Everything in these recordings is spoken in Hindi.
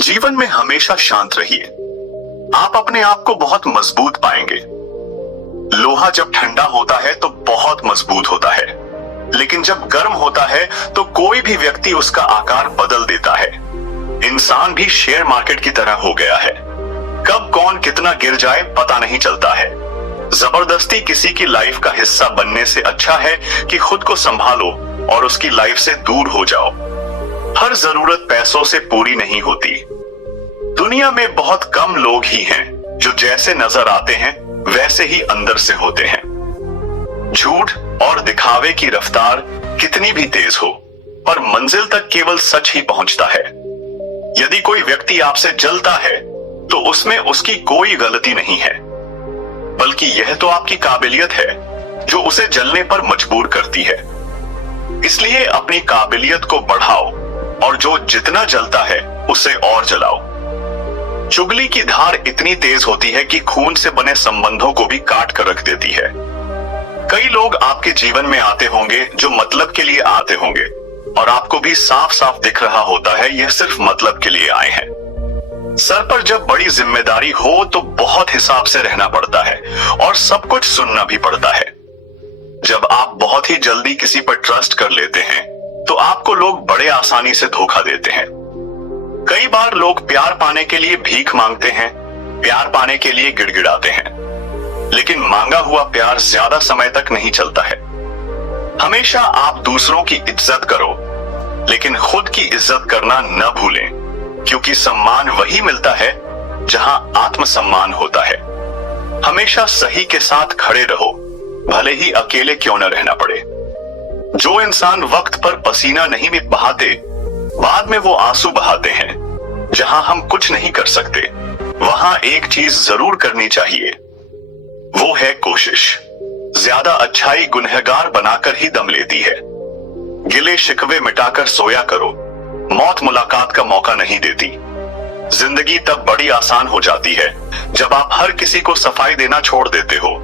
जीवन में हमेशा शांत रहिए। आप अपने आप को बहुत मजबूत पाएंगे। लोहा जब ठंडा होता है तो बहुत मजबूत होता है, लेकिन जब गर्म होता है तो कोई भी व्यक्ति उसका आकार बदल देता है। इंसान भी शेयर मार्केट की तरह हो गया है। कब कौन कितना गिर जाए पता नहीं चलता है। जबरदस्ती किसी की लाइफ का हिस्सा बनने से अच्छा है कि खुद को संभालो और उसकी लाइफ से दूर हो जाओ। हर जरूरत पैसों से पूरी नहीं होती। दुनिया में बहुत कम लोग ही हैं जो जैसे नजर आते हैं वैसे ही अंदर से होते हैं। झूठ और दिखावे की रफ्तार कितनी भी तेज हो, पर मंजिल तक केवल सच ही पहुंचता है। यदि कोई व्यक्ति आपसे जलता है तो उसमें उसकी कोई गलती नहीं है, बल्कि यह तो आपकी काबिलियत है जो उसे जलने पर मजबूर करती है। इसलिए अपनी काबिलियत को बढ़ाओ और जो जितना जलता है उसे और जलाओ। चुगली की धार इतनी तेज होती है कि खून से बने संबंधों को भी काट कर रख देती है। कई लोग आपके जीवन में आते होंगे जो मतलब के लिए आते होंगे, और आपको भी साफ साफ दिख रहा होता है यह सिर्फ मतलब के लिए आए हैं। सर पर जब बड़ी जिम्मेदारी हो तो बहुत हिसाब से रहना पड़ता है और सब कुछ सुनना भी पड़ता है। जब आप बहुत ही जल्दी किसी पर ट्रस्ट कर लेते हैं तो आपको लोग बड़े आसानी से धोखा देते हैं। कई बार लोग प्यार पाने के लिए भीख मांगते हैं, प्यार पाने के लिए गिड़गिड़ाते हैं, लेकिन मांगा हुआ प्यार ज्यादा समय तक नहीं चलता है। हमेशा आप दूसरों की इज्जत करो, लेकिन खुद की इज्जत करना न भूलें, क्योंकि सम्मान वही मिलता है जहां आत्मसम्मान होता है। हमेशा सही के साथ खड़े रहो, भले ही अकेले क्यों न रहना पड़े। जो इंसान वक्त पर पसीना नहीं भी बहाते, बाद में वो आंसू बहाते हैं। जहां हम कुछ नहीं कर सकते वहां एक चीज जरूर करनी चाहिए, वो है कोशिश। ज्यादा अच्छाई गुनहगार बनाकर ही दम लेती है। गिले शिकवे मिटाकर सोया करो, मौत मुलाकात का मौका नहीं देती। जिंदगी तब बड़ी आसान हो जाती है जब आप हर किसी को सफाई देना छोड़ देते हो।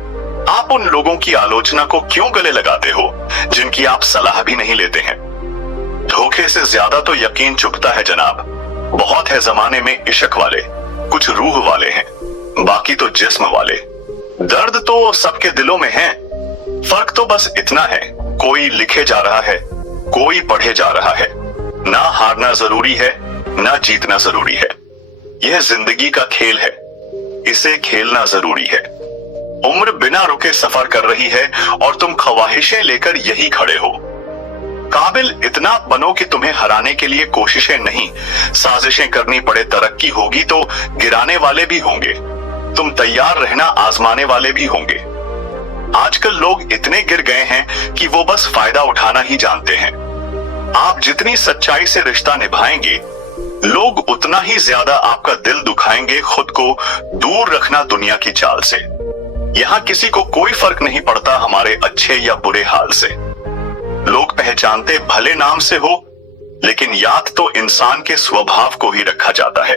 आप उन लोगों की आलोचना को क्यों गले लगाते हो जिनकी आप सलाह भी नहीं लेते हैं। धोखे से ज्यादा तो यकीन चुभता है जनाब। बहुत है जमाने में इश्क वाले, कुछ रूह वाले हैं, बाकी तो जिस्म वाले। दर्द तो सबके दिलों में है, फर्क तो बस इतना है, कोई लिखे जा रहा है, कोई पढ़े जा रहा है। ना हारना जरूरी है, ना जीतना जरूरी है। यह जिंदगी का खेल है, इसे खेलना जरूरी है। उम्र बिना रुके सफर कर रही है और तुम ख्वाहिशें लेकर यही खड़े हो। काबिल इतना बनो कि तुम्हें हराने के लिए कोशिशें नहीं, साजिशें करनी पड़े। तरक्की होगी तो गिराने वाले भी होंगे, तुम तैयार रहना आजमाने वाले भी होंगे। आजकल लोग इतने गिर गए हैं कि वो बस फायदा उठाना ही जानते हैं। आप जितनी सच्चाई से रिश्ता निभाएंगे, लोग उतना ही ज्यादा आपका दिल दुखाएंगे। खुद को दूर रखना दुनिया की चाल से। यहाँ किसी को कोई फर्क नहीं पड़ता हमारे अच्छे या बुरे हाल से। लोग पहचानते भले नाम से हो, लेकिन याद तो इंसान के स्वभाव को ही रखा जाता है।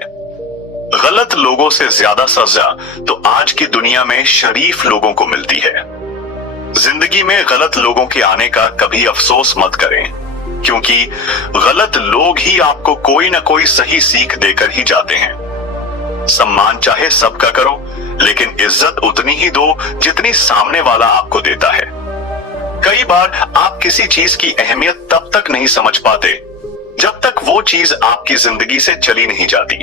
गलत लोगों से ज्यादा सजा तो आज की दुनिया में शरीफ लोगों को मिलती है। जिंदगी में गलत लोगों के आने का कभी अफसोस मत करें, क्योंकि गलत लोग ही आपको कोई ना कोई सही सीख देकर ही जाते हैं। सम्मान चाहे सबका करो, लेकिन इज्जत उतनी ही दो जितनी सामने वाला आपको देता है। कई बार आप किसी चीज की अहमियत तब तक नहीं समझ पाते जब तक वो चीज आपकी जिंदगी से चली नहीं जाती।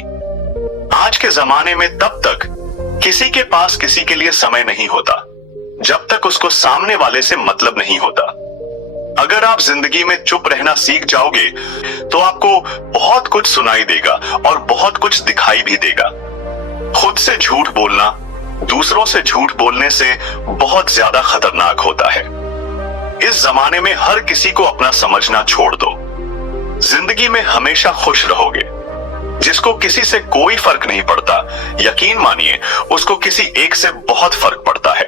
आज के जमाने में तब तक किसी के पास किसी के लिए समय नहीं होता जब तक उसको सामने वाले से मतलब नहीं होता। अगर आप जिंदगी में चुप रहना सीख जाओगे तो आपको बहुत कुछ सुनाई देगा और बहुत कुछ दिखाई भी देगा। खुद से झूठ बोलना दूसरों से झूठ बोलने से बहुत ज्यादा खतरनाक होता है। इस जमाने में हर किसी को अपना समझना छोड़ दो। जिंदगी में हमेशा खुश रहोगे। जिसको किसी से कोई फर्क नहीं पड़ता, यकीन मानिए उसको किसी एक से बहुत फर्क पड़ता है।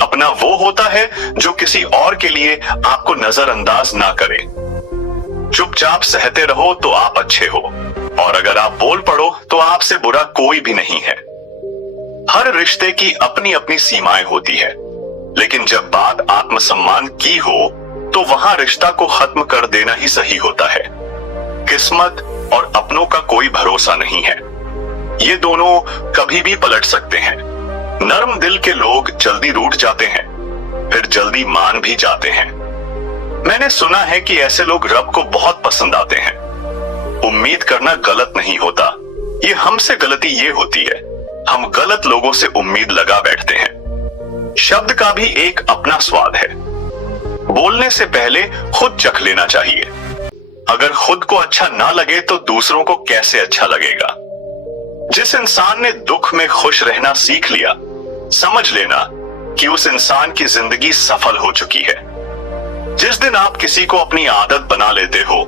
अपना वो होता है जो किसी और के लिए आपको नजरअंदाज ना करे। चुपचाप सहते रहो तो आप अच्छे हो, और अगर आप बोल पड़ो तो आपसे बुरा कोई भी नहीं है। हर रिश्ते की अपनी अपनी सीमाएं होती है, लेकिन जब बात आत्मसम्मान की हो तो वहां रिश्ता को खत्म कर देना ही सही होता है। किस्मत, और अपनों का कोई भरोसा नहीं है। ये दोनों कभी भी पलट सकते हैं। नरम दिल के लोग जल्दी रूठ जाते हैं, फिर जल्दी मान भी जाते हैं। मैंने सुना है कि ऐसे लोग रब को बहुत पसंद आते हैं। उम्मीद करना गलत नहीं होता, ये हमसे गलती ये होती है, हम गलत लोगों से उम्मीद लगा बैठते हैं। शब्द का भी एक अपना स्वाद है। बोलने से पहले खुद चख लेना चाहिए। अगर खुद को अच्छा ना लगे तो दूसरों को कैसे अच्छा लगेगा। जिस इंसान ने दुख में खुश रहना सीख लिया, समझ लेना कि उस इंसान की जिंदगी सफल हो चुकी है। जिस दिन आप किसी को अपनी आदत बना लेते हो,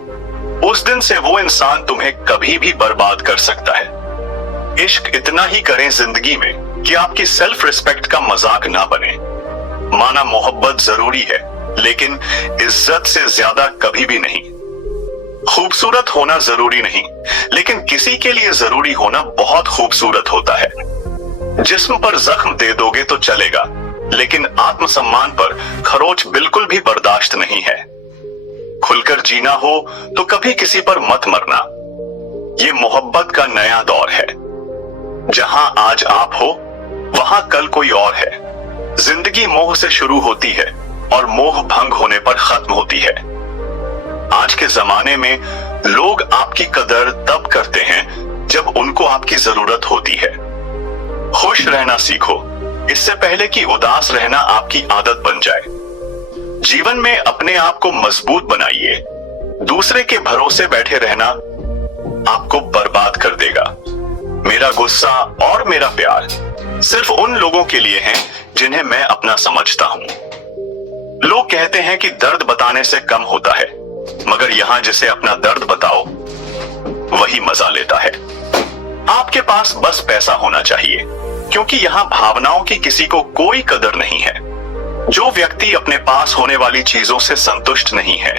उस दिन से वो इंसान तुम्हें कभी भी बर्बाद कर सकता है। इश्क इतना ही करें जिंदगी में कि आपकी सेल्फ रिस्पेक्ट का मजाक ना बने। माना मोहब्बत जरूरी है, लेकिन इज्जत से ज्यादा कभी भी नहीं। खूबसूरत होना जरूरी नहीं, लेकिन किसी के लिए जरूरी होना बहुत खूबसूरत होता है। जिस्म पर जख्म दे दोगे तो चलेगा, लेकिन आत्मसम्मान पर खरोच बिल्कुल भी बर्दाश्त नहीं है। खुलकर जीना हो तो कभी किसी पर मत मरना। ये मोहब्बत का नया दौर है। जहां आज आप हो, वहां कल कोई और है। जिंदगी मोह से शुरू होती है और मोह भंग होने पर खत्म होती है। आज के जमाने में लोग आपकी कदर तब करते हैं जब उनको आपकी जरूरत होती है। खुश रहना सीखो, इससे पहले कि उदास रहना आपकी आदत बन जाए। जीवन में अपने आप को मजबूत बनाइए। दूसरे के भरोसे बैठे रहना आपको बर्बाद कर देगा। मेरा गुस्सा और मेरा प्यार सिर्फ उन लोगों के लिए है जिन्हें मैं अपना समझता हूं। लोग कहते हैं कि दर्द बताने से कम होता है, मगर यहां जिसे अपना दर्द बताओ वही मजा लेता है। आपके पास बस पैसा होना चाहिए, क्योंकि यहां भावनाओं की किसी को कोई कदर नहीं है। जो व्यक्ति अपने पास होने वाली चीजों से संतुष्ट नहीं है,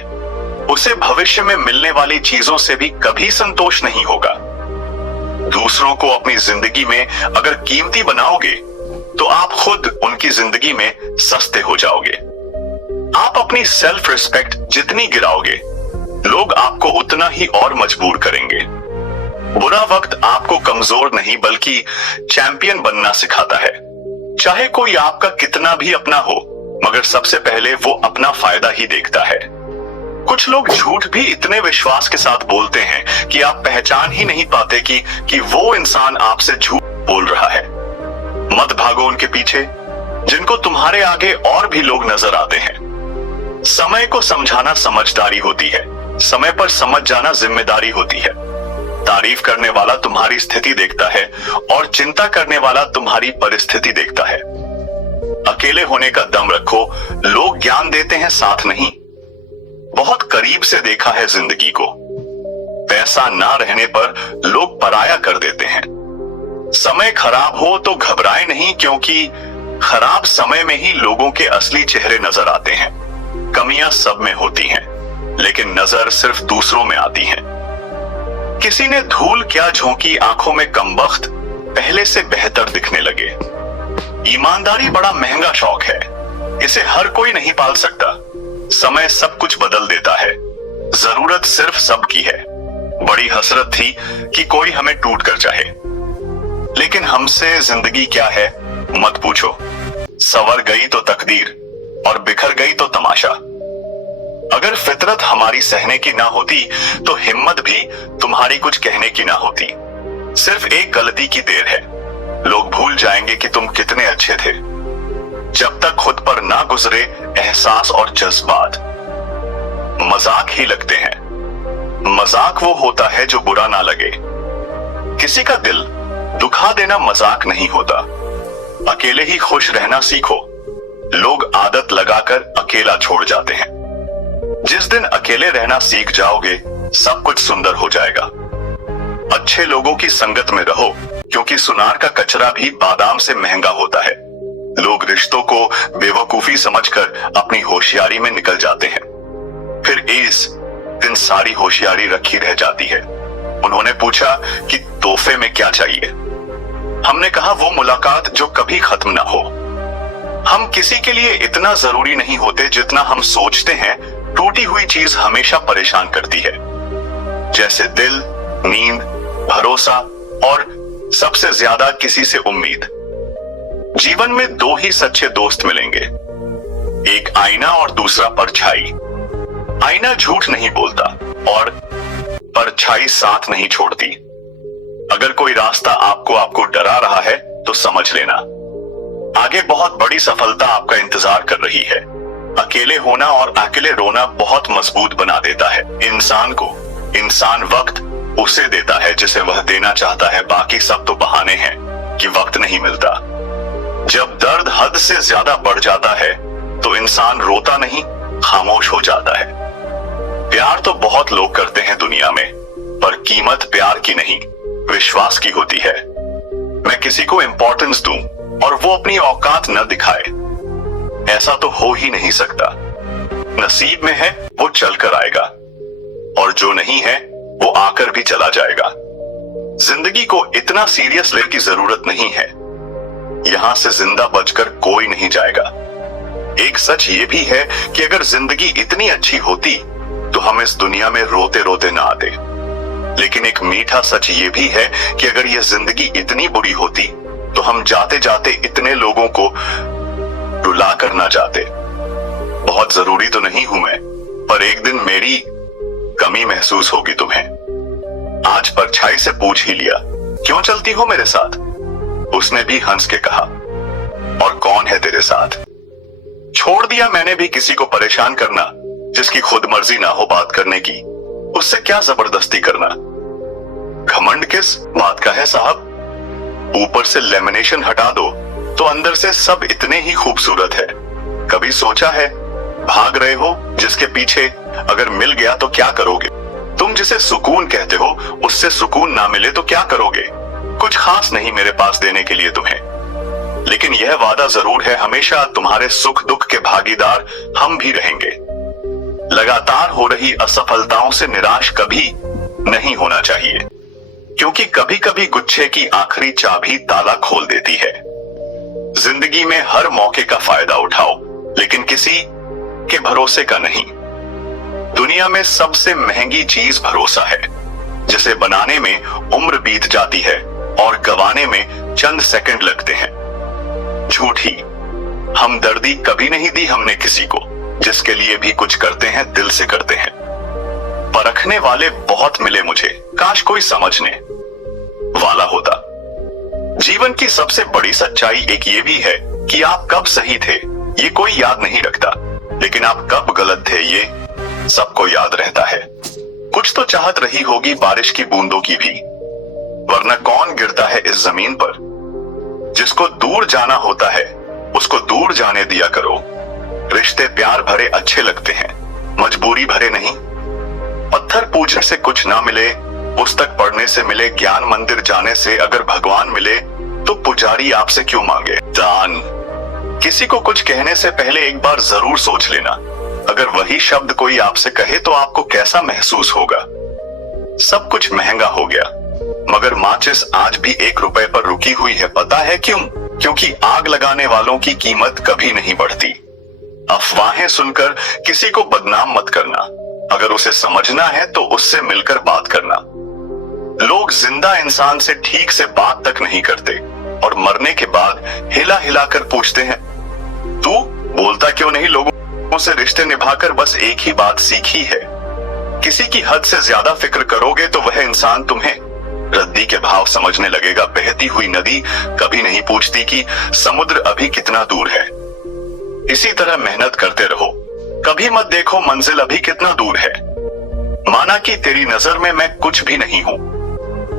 उसे भविष्य में मिलने वाली चीजों से भी कभी संतोष नहीं होगा। दूसरों को अपनी जिंदगी में अगर कीमती बनाओगे, तो आप खुद उनकी जिंदगी में सस्ते हो जाओगे। आप अपनी सेल्फ रिस्पेक्ट जितनी गिराओगे, लोग आपको उतना ही और मजबूर करेंगे। बुरा वक्त आपको कमजोर नहीं बल्कि चैंपियन बनना सिखाता है। चाहे कोई आपका कितना भी अपना हो, मगर सबसे पहले वो अपना फायदा ही देखता है। कुछ लोग झूठ भी इतने विश्वास के साथ बोलते हैं कि आप पहचान ही नहीं पाते कि वो इंसान आपसे झूठ बोल रहा है। मत भागो उनके पीछे जिनको तुम्हारे आगे और भी लोग नजर आते हैं। समय को समझाना समझदारी होती है, समय पर समझ जाना जिम्मेदारी होती है। तारीफ करने वाला तुम्हारी स्थिति देखता है और चिंता करने वाला तुम्हारी परिस्थिति देखता है। अकेले होने का दम रखो, लोग ज्ञान देते हैं, साथ नहीं। बहुत करीब से देखा है जिंदगी को। पैसा ना रहने पर लोग पराया कर देते हैं। समय खराब हो तो घबराए नहीं, क्योंकि खराब समय में ही लोगों के असली चेहरे नजर आते हैं। कमियां सब में होती हैं, लेकिन नजर सिर्फ दूसरों में आती है। किसी ने धूल क्या झोंकी आंखों में कमबख्त, पहले से बेहतर दिखने लगे। ईमानदारी बड़ा महंगा शौक है, इसे हर कोई नहीं पाल सकता। समय सब कुछ बदल देता है, जरूरत सिर्फ सबकी है। बड़ी हसरत थी कि कोई हमें टूट कर चाहे, लेकिन हमसे जिंदगी क्या है मत पूछो। संवर गई तो तकदीर और बिखर गई तो तमाशा। अगर फितरत हमारी सहने की ना होती तो हिम्मत भी तुम्हारी कुछ कहने की ना होती। सिर्फ एक गलती की देर है, लोग भूल जाएंगे कि तुम कितने अच्छे थे। जब तक खुद पर ना गुजरे एहसास और जज्बात, मजाक ही लगते हैं। मजाक वो होता है जो बुरा ना लगे। किसी का दिल दुखा देना मजाक नहीं होता। अकेले ही खुश रहना सीखो। लोग आदत लगाकर अकेला छोड़ जाते हैं। जिस दिन अकेले रहना सीख जाओगे, सब कुछ सुंदर हो जाएगा। अच्छे लोगों की संगत में रहो, क्योंकि सुनार का कचरा भी बादाम से महंगा होता है। लोग रिश्तों को बेवकूफी समझकर अपनी होशियारी में निकल जाते हैं, फिर इस दिन सारी होशियारी रखी रह जाती है। उन्होंने पूछा कि तोहफे में क्या चाहिए। हमने कहा वो मुलाकात जो कभी खत्म ना हो। हम किसी के लिए इतना जरूरी नहीं होते जितना हम सोचते हैं। टूटी हुई चीज हमेशा परेशान करती है। जैसे दिल नींद, भरोसा और सबसे ज्यादा किसी से उम्मीद। जीवन में दो ही सच्चे दोस्त मिलेंगे, एक आईना और दूसरा परछाई। आईना झूठ नहीं बोलता और परछाई साथ नहीं छोड़ती। अगर कोई रास्ता आपको डरा रहा है तो समझ लेना, आगे बहुत बड़ी सफलता आपका इंतजार कर रही है। अकेले होना और अकेले रोना बहुत मजबूत बना देता है इंसान को। इंसान वक्त उसे देता है जिसे वह देना चाहता है, बाकी सब तो बहाने हैं कि वक्त नहीं मिलता। जब दर्द हद से ज्यादा बढ़ जाता है तो इंसान रोता नहीं, खामोश हो जाता है। प्यार तो बहुत लोग करते हैं दुनिया में, पर कीमत प्यार की नहीं, विश्वास की होती है। मैं किसी को इंपॉर्टेंस दूं और वो अपनी औकात न दिखाए, ऐसा तो हो ही नहीं सकता। नसीब में है वो चलकर आएगा और जो नहीं है वो आकर भी चला जाएगा। जिंदगी को इतना सीरियस लेने की जरूरत नहीं है, यहां से जिंदा बचकर कोई नहीं जाएगा। एक सच ये भी है कि अगर जिंदगी इतनी अच्छी होती तो हम इस दुनिया में रोते रोते ना आते। लेकिन एक मीठा सच ये भी है कि अगर ये जिंदगी इतनी बुरी होती तो हम जाते जाते इतने लोगों को रुला कर ना जाते। बहुत जरूरी तो नहीं हूं मैं, पर एक दिन मेरी कमी महसूस होगी तुम्हें। आज परछाई से पूछ ही लिया, क्यों चलती हो मेरे साथ? उसने भी हंस के कहा, और कौन है तेरे साथ? छोड़ दिया मैंने भी किसी को परेशान करना जिसकी खुद मर्जी ना हो बात करने की। उससे क्या जबरदस्ती करना? घमंड किस बात का है साहब? ऊपर से लेमिनेशन हटा दो तो अंदर से सब इतने ही खूबसूरत है। कभी सोचा है भाग रहे हो जिसके पीछे अगर मिल गया तो क्या करोगे? तुम जिसे सुकून कहते हो उससे सुकून ना मिले तो क्या करोगे? कुछ खास नहीं मेरे पास देने के लिए तुम्हें, लेकिन यह वादा जरूर है हमेशा तुम्हारे सुख दुख के भागीदार हम भी रहेंगे। लगातार हो रही असफलताओं से निराश कभी नहीं होना चाहिए, क्योंकि कभी कभी गुच्छे की आखिरी चाबी ताला खोल देती है। जिंदगी में हर मौके का फायदा उठाओ, लेकिन किसी के भरोसे का नहीं। दुनिया में सबसे महंगी चीज भरोसा है, जिसे बनाने में उम्र बीत जाती है और गंवाने में चंद सेकंड लगते हैं। झूठी हमदर्दी कभी नहीं दी हमने किसी को, जिसके लिए भी कुछ करते हैं दिल से करते हैं। परखने वाले बहुत मिले मुझे, काश कोई समझने वाला होता। जीवन की सबसे बड़ी सच्चाई एक ये भी है कि आप कब सही थे ये कोई याद नहीं रखता, लेकिन आप कब गलत थे ये सबको याद रहता है। कुछ तो चाहत रही होगी बारिश की बूंदों की भी, वरना कौन गिरता है इस जमीन पर। जिसको दूर जाना होता है उसको दूर जाने दिया करो। रिश्ते प्यार भरे अच्छे लगते हैं, मजबूरी भरे नहीं। पत्थर पूजने से कुछ ना मिले, पुस्तक पढ़ने से मिले, ज्ञान मंदिर जाने से अगर भगवान मिले तो पुजारी आपसे क्यों मांगे दान। किसी को कुछ कहने से पहले एक बार जरूर सोच लेना, अगर वही शब्द कोई आपसे कहे तो आपको कैसा महसूस होगा। सब कुछ महंगा हो गया, मगर माचिस आज भी 1 रुपए पर रुकी हुई है। पता है क्यों? क्योंकि आग लगाने वालों की कीमत कभी नहीं बढ़ती। अफवाहें सुनकर किसी को बदनाम मत करना, अगर उसे समझना है तो उससे मिलकर बात करना। लोग जिंदा इंसान से ठीक से बात तक नहीं करते और मरने के बाद हिला हिला कर पूछते हैं, तू बोलता क्यों नहीं? लोगों से रिश्ते निभाकर बस एक ही बात सीखी है, किसी की हद से ज्यादा फिक्र करोगे तो वह इंसान तुम्हें रद्दी के भाव समझने लगेगा। बहती हुई नदी कभी नहीं पूछती कि समुद्र अभी कितना दूर है। इसी तरह मेहनत करते रहो, कभी मत देखो मंजिल अभी कितना दूर है। माना कि तेरी नजर में मैं कुछ भी नहीं हूं,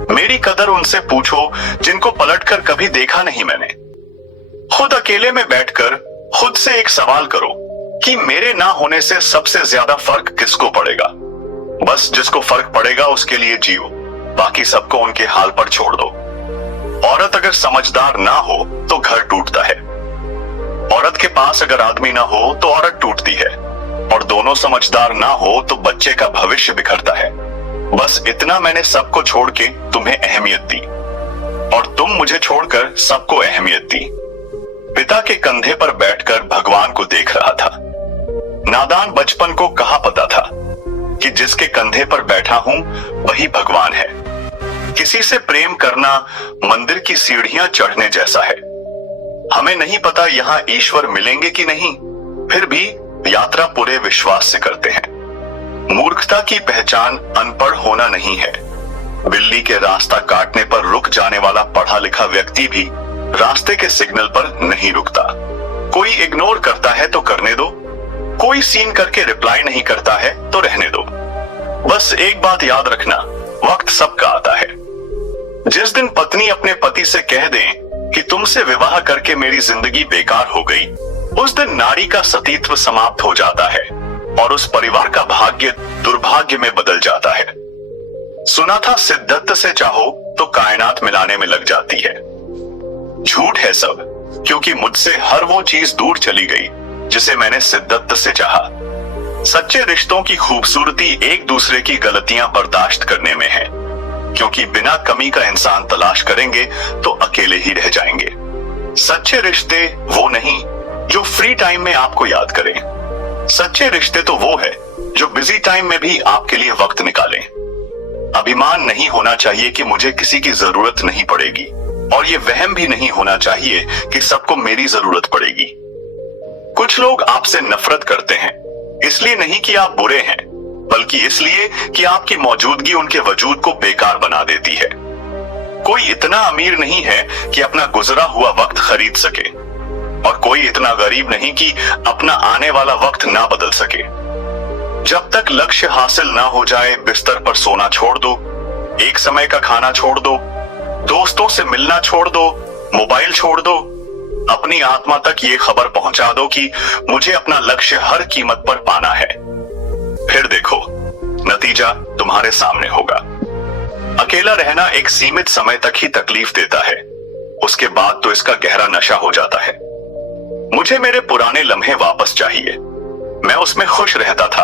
मेरी कदर उनसे पूछो जिनको पलटकर कभी देखा नहीं मैंने। खुद अकेले में बैठकर खुद से एक सवाल करो कि मेरे ना होने से सबसे ज्यादा फर्क किसको पड़ेगा। बस जिसको फर्क पड़ेगा उसके लिए जियो, बाकी सबको उनके हाल पर छोड़ दो। औरत अगर समझदार ना हो तो घर टूटता है, औरत के पास अगर आदमी ना हो तो औरत टूटती है, और दोनों समझदार ना हो तो बच्चे का भविष्य बिखरता है। बस इतना मैंने सबको छोड़ के तुम्हें अहमियत दी, और तुम मुझे छोड़कर सबको अहमियत दी। पिता के कंधे पर बैठकर भगवान को देख रहा था। नादान बचपन को कहाँ पता था कि जिसके कंधे पर बैठा हूं वही भगवान है। किसी से प्रेम करना मंदिर की सीढ़ियां चढ़ने जैसा है। हमें नहीं पता यहाँ ईश्वर मिलेंगे कि नहीं, फिर भी यात्रा पूरे विश्वास से करते हैं। मूर्खता की पहचान अनपढ़ होना नहीं है। बिल्ली के रास्ता काटने पर रुक जाने वाला पढ़ा लिखा व्यक्ति भी रास्ते के सिग्नल पर नहीं रुकता। कोई इग्नोर करता है तो करने दो, कोई सीन करके रिप्लाई नहीं करता है तो रहने दो। बस एक बात याद रखना, वक्त सबका आता है। जिस दिन पत्नी अपने पति से कह दे कि तुमसे विवाह करके मेरी जिंदगी बेकार हो गई, उस दिन नारी का सतीत्व समाप्त हो जाता है और उस परिवार का भाग्य दुर्भाग्य में बदल जाता है। सुना था सिद्धार्थ से चाहो तो कायनात मिलाने में लग जाती है। झूठ है सब, क्योंकि मुझसे हर वो चीज दूर चली गई जिसे मैंने सिद्धार्थ से चाहा। सच्चे रिश्तों की खूबसूरती एक दूसरे की गलतियां बर्दाश्त करने में है, क्योंकि बिना कमी का इंसान तलाश करेंगे तो अकेले ही रह जाएंगे। सच्चे रिश्ते वो नहीं जो फ्री टाइम में आपको याद करें। सच्चे रिश्ते तो वो है जो बिजी टाइम में भी आपके लिए वक्त निकालें। अभिमान नहीं होना चाहिए कि मुझे किसी की जरूरत नहीं पड़ेगी, और ये वहम भी नहीं होना चाहिए कि सबको मेरी जरूरत पड़ेगी। कुछ लोग आपसे नफरत करते हैं, इसलिए नहीं कि आप बुरे हैं, बल्कि इसलिए कि आपकी मौजूदगी उनके वजूद को बेकार बना देती है। कोई इतना अमीर नहीं है कि अपना गुजरा हुआ वक्त खरीद सके, और कोई इतना गरीब नहीं कि अपना आने वाला वक्त ना बदल सके। जब तक लक्ष्य हासिल ना हो जाए, बिस्तर पर सोना छोड़ दो, एक समय का खाना छोड़ दो, दोस्तों से मिलना छोड़ दो, मोबाइल छोड़ दो। अपनी आत्मा तक ये खबर पहुंचा दो कि मुझे अपना लक्ष्य हर कीमत पर पाना है। फिर देखो, नतीजा तुम्हारे सामने होगा। अकेला रहना एक सीमित समय तक ही तकलीफ देता है, उसके बाद तो इसका गहरा नशा हो जाता है। मुझे मेरे पुराने लम्हे वापस चाहिए। मैं उसमें खुश रहता था,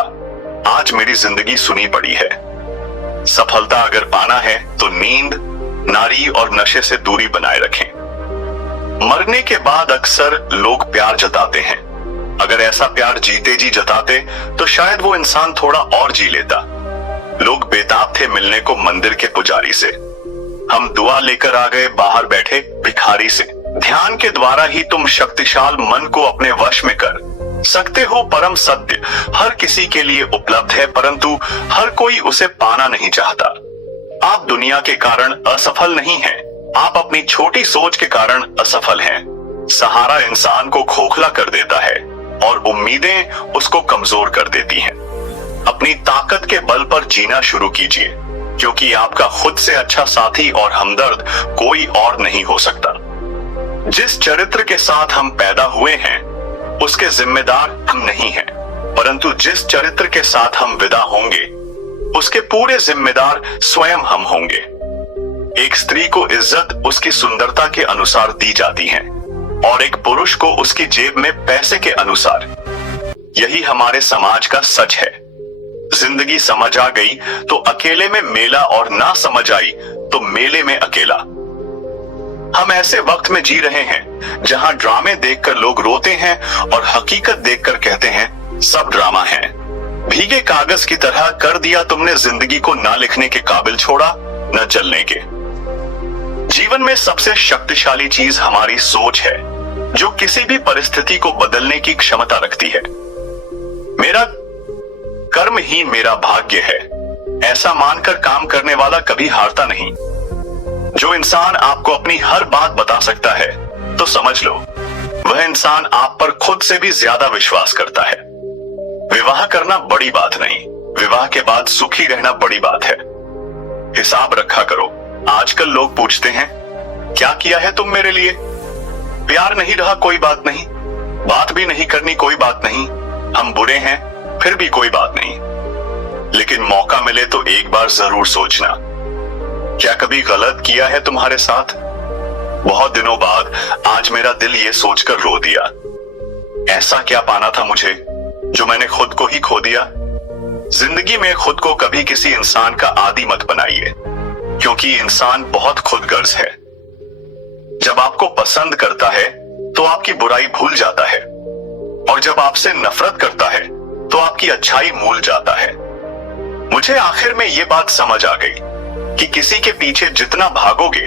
आज मेरी जिंदगी सुनी पड़ी है। सफलता अगर पाना है तो नींद, नारी और नशे से दूरी बनाए रखें। मरने के बाद अक्सर लोग प्यार जताते हैं। अगर ऐसा प्यार जीते जी जताते तो शायद वो इंसान थोड़ा और जी लेता। लोग बेताब थे मिलने को मंदिर के पुजारी से। हम दुआ लेकर आ गए बाहर बैठे भिखारी से। ध्यान के द्वारा ही तुम शक्तिशाल मन को अपने वश में कर सकते हो। परम सत्य हर किसी के लिए उपलब्ध है, परंतु हर कोई उसे पाना नहीं चाहता। आप दुनिया के कारण असफल नहीं हैं, आप अपनी छोटी सोच के कारण असफल हैं। सहारा इंसान को खोखला कर देता है और उम्मीदें उसको कमजोर कर देती हैं। अपनी ताकत के बल पर जीना शुरू कीजिए, क्योंकि आपका खुद से अच्छा साथी और हमदर्द कोई और नहीं हो सकता। जिस चरित्र के साथ हम पैदा हुए हैं उसके जिम्मेदार हम नहीं हैं, परंतु जिस चरित्र के साथ हम विदा होंगे उसके पूरे जिम्मेदार स्वयं हम होंगे। एक स्त्री को इज्जत उसकी सुंदरता के अनुसार दी जाती है और एक पुरुष को उसकी जेब में पैसे के अनुसार। यही हमारे समाज का सच है। जिंदगी समझ आ गई तो अकेले में मेला, और ना समझ आई तो मेले में अकेला। हम ऐसे वक्त में जी रहे हैं जहां ड्रामे देखकर लोग रोते हैं और हकीकत देखकर कहते हैं सब ड्रामा है। भीगे कागज की तरह कर दिया तुमने जिंदगी को, ना लिखने के काबिल छोड़ा न चलने के। जीवन में सबसे शक्तिशाली चीज हमारी सोच है, जो किसी भी परिस्थिति को बदलने की क्षमता रखती है। मेरा कर्म ही मेरा भाग्य है, ऐसा मानकर काम करने वाला कभी हारता नहीं। जो इंसान आपको अपनी हर बात बता सकता है तो समझ लो वह इंसान आप पर खुद से भी ज्यादा विश्वास करता है। विवाह करना बड़ी बात नहीं, विवाह के बाद सुखी रहना बड़ी बात है। हिसाब रखा करो। आजकल लोग पूछते हैं क्या किया है तुम मेरे लिए। प्यार नहीं रहा कोई बात नहीं, बात भी नहीं करनी कोई बात नहीं, हम बुरे हैं फिर भी कोई बात नहीं। लेकिन मौका मिले तो एक बार जरूर सोचना, क्या कभी गलत किया है तुम्हारे साथ। बहुत दिनों बाद आज मेरा दिल ये सोचकर रो दिया, ऐसा क्या पाना था मुझे जो मैंने खुद को ही खो दिया। जिंदगी में खुद को कभी किसी इंसान का आदी मत बनाइए, क्योंकि इंसान बहुत खुदगर्ज है। जब आपको पसंद करता है तो आपकी बुराई भूल जाता है, और जब आपसे नफरत करता है तो आपकी अच्छाई भूल जाता है। मुझे आखिर में ये बात समझ आ गई, कि किसी के पीछे जितना भागोगे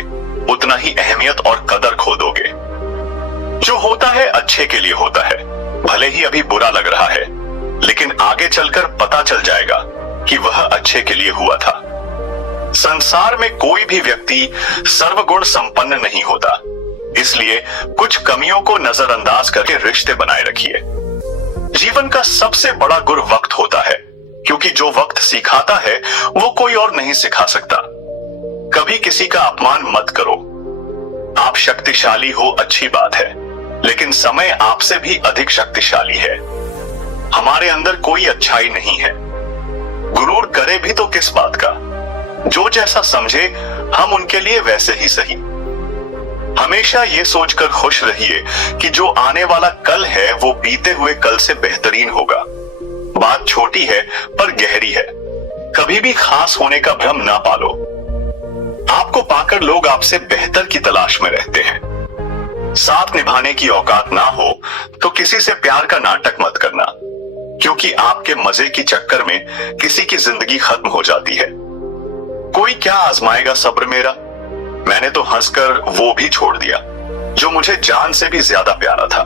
उतना ही अहमियत और कदर खो दोगे। जो होता है अच्छे के लिए होता है, भले ही अभी बुरा लग रहा है, लेकिन आगे चलकर पता चल जाएगा कि वह अच्छे के लिए हुआ था। संसार में कोई भी व्यक्ति सर्वगुण संपन्न नहीं होता, इसलिए कुछ कमियों को नजरअंदाज करके रिश्ते बनाए रखिए। जीवन का सबसे बड़ा गुर वक्त होता है, क्योंकि जो वक्त सिखाता है वो कोई और नहीं सिखा सकता। कभी किसी का अपमान मत करो। आप शक्तिशाली हो अच्छी बात है, लेकिन समय आपसे भी अधिक शक्तिशाली है। हमारे अंदर कोई अच्छाई नहीं है। गुरूर करे भी तो किस बात का। जो जैसा समझे हम उनके लिए वैसे ही सही। हमेशा ये सोचकर खुश रहिए कि जो आने वाला कल है वो बीते हुए कल से बेहतरीन होगा। बात छोटी है पर गहरी है। कभी भी खास होने का भ्रम ना पालो। आपको पाकर लोग आपसे बेहतर की तलाश में रहते हैं। साथ निभाने की औकात ना हो तो किसी से प्यार का नाटक मत करना, क्योंकि आपके मजे की चक्कर में किसी की जिंदगी खत्म हो जाती है। कोई क्या आजमाएगा सब्र मेरा। मैंने तो हंसकर वो भी छोड़ दिया जो मुझे जान से भी ज्यादा प्यारा था।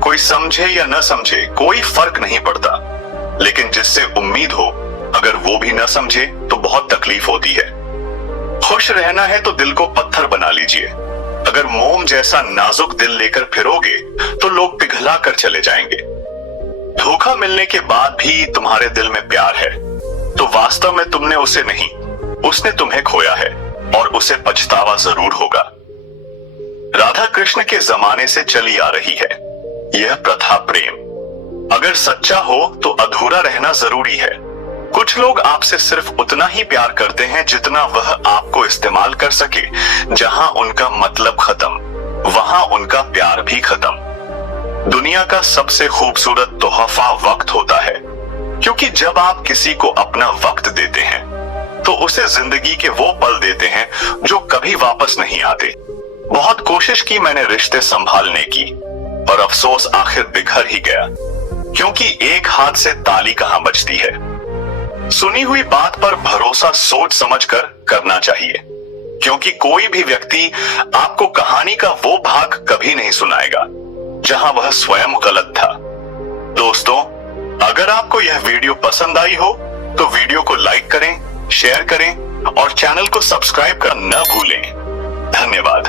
कोई समझे या न समझे कोई फर्क नहीं पड़ता, लेकिन जिससे उम्मीद हो अगर वो भी न समझे तो बहुत तकलीफ होती है। खुश रहना है तो दिल को पत्थर बना लीजिए। अगर मोम जैसा नाजुक दिल लेकर फिरोगे तो लोग पिघला कर चले जाएंगे। धोखा मिलने के बाद भी तुम्हारे दिल में प्यार है तो वास्तव में तुमने उसे नहीं, उसने तुम्हें खोया है और उसे पछतावा जरूर होगा। राधा कृष्ण के जमाने से चली आ रही है यह प्रथा प्रेम। अगर सच्चा हो तो अधूरा रहना जरूरी है। कुछ लोग आपसे सिर्फ उतना ही प्यार करते हैं जितना वह आपको इस्तेमाल कर सके। जहां उनका मतलब खत्म वहां उनका प्यार भी खत्म। दुनिया का सबसे खूबसूरत तोहफा वक्त होता है, क्योंकि जब आप किसी को अपना वक्त देते हैं तो उसे जिंदगी के वो पल देते हैं जो कभी वापस नहीं आते। बहुत कोशिश की मैंने रिश्ते संभालने की, और अफसोस आखिर बिखर ही गया, क्योंकि एक हाथ से ताली कहां बजती है। सुनी हुई बात पर भरोसा सोच समझकर करना चाहिए, क्योंकि कोई भी व्यक्ति आपको कहानी का वो भाग कभी नहीं सुनाएगा जहां वह स्वयं गलत था। दोस्तों, अगर आपको यह वीडियो पसंद आई हो तो वीडियो को लाइक करें, शेयर करें और चैनल को सब्सक्राइब करना न भूलें। धन्यवाद।